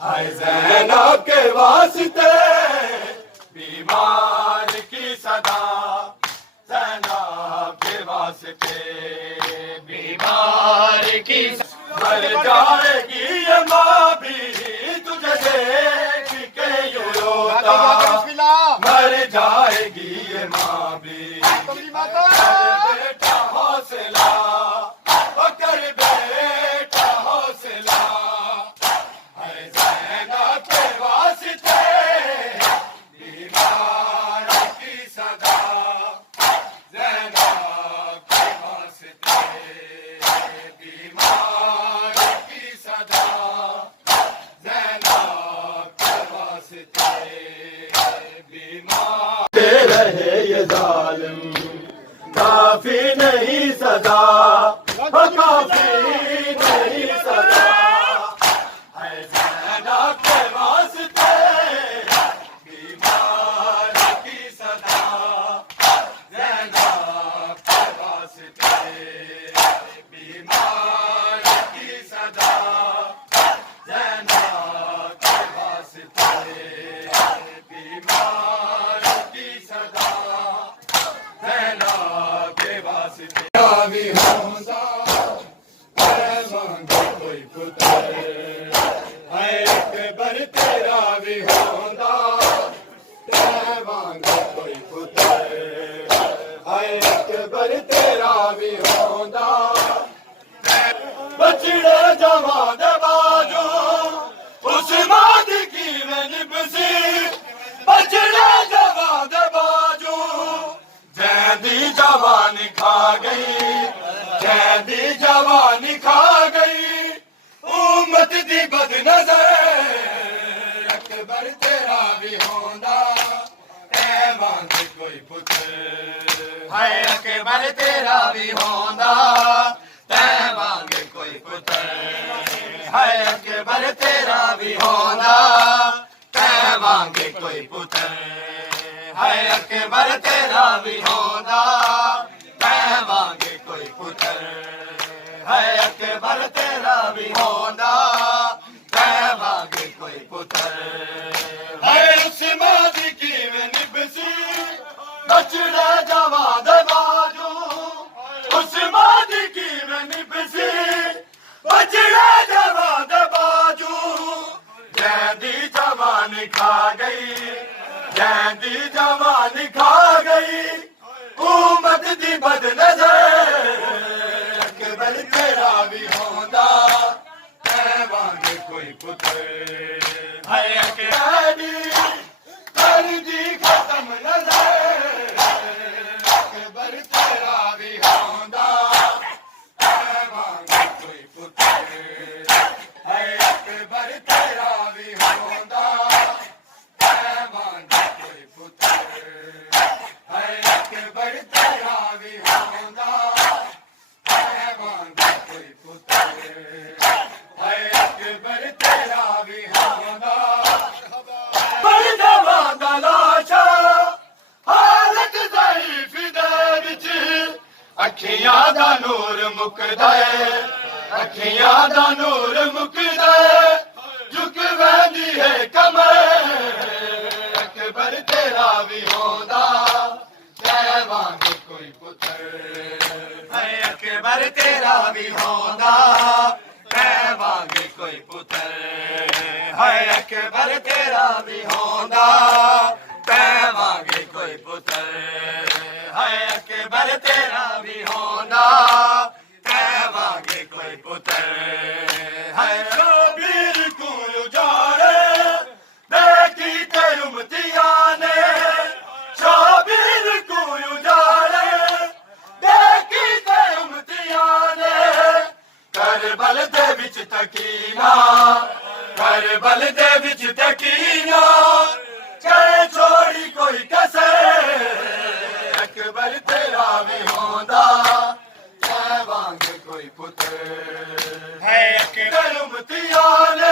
हाय ज़ैनब के वास्ते बीमार की सदा, ज़ैनब के वास्ते बीमार की मर जाएगी ये माँ भी तुझे देख के यूं रोता, मर जाएगी ये माँ भी। बेटा हौसला कर बेटा हौसला, काफी नहीं सदा, काफी नहीं सदा, है ज़ैनब के वास्ते बीमार की सदा, ज़ैनब के वास्ते बीमार की सदा, ज़ैनब के वास्ते बीमार की सदा, ज़ैनब के वास्ते भी होता मांगे कोई पुत्र, है अकबर तेरा भी होता मांगे कोई पुत्र, है अकबर तेरा भी होता, बछड़े जवान बाजू उस माद की मैं निबसी, बछड़े जवान बाजू जैदी जवानी खा गई, जैदी जवानी खा गई, उम्मत दी बद नजर, अकबर तेरा भी होंदा ऐ मांगे कोई पुत्र, है अकबर तेरा भी होंदा तै मांगे कोई पुत्र, है अकबर तेरा भी होंदा तै मांगे कोई पुत्र, है अकबर तेरा भी होंदा तै मांगे कोई पुत्र, है अकबर तेरा भी होंदा तै मांगे कोई पुत्र, है उस्मान की मैं निबसी बछड़े जवान बाजू, उस्मान की मैं निबसी बछड़े जवान बाजू, जैदी जवानी खा गई, जैदी जवानी खा गई, उम्मत दी बद नजर, अकबर तेरा भी होंदा तै मांगे कोई पुत्र, है अकबर दी खत्म नजर, अकबर तेरा भी होंदा तै मांगे कोई पुत्र, है अकबर तेरा भी होंदा तै मांगे कोई पुत्र, है अकबर तेरा भी होंदा तै मांगे कोई पुत्र, है अकबर तेरा भी होंदा, पर जवान लाशा हालत ज़ईफ़ दे विच, अखियां दा नूर मुकदा है, अखियां दा नूर मुकदा है, झुक वैंदी है कमर, अकबर तेरा भी होंदा तै मांगे कोई पुत्र, है अकबर तेरा भी होंदा तै मांगे कोई पुत्र, है अकबर तेरा भी होंदा तै मांगे कोई पुत्र, है अकबर तेरा भी होंदा तै मांगे कोई पुत्र, है शबीर को ਕਰਬਲ ਦੇ ਵਿੱਚ ਤਕੀਨਾ ਚਾਹੇ ਛੋੜੀ ਕੋਈ ਕਸਰ ਅਕਬਰ ਤੇਰਾ ਵੀ ਹੁੰਦਾ ਚਾਹੇ ਵਾਂਗ ਕੋਈ ਪੁੱਤਰ ਹੈ ਅਕਬਰ ਉਮਤੀਆਂ ਨੇ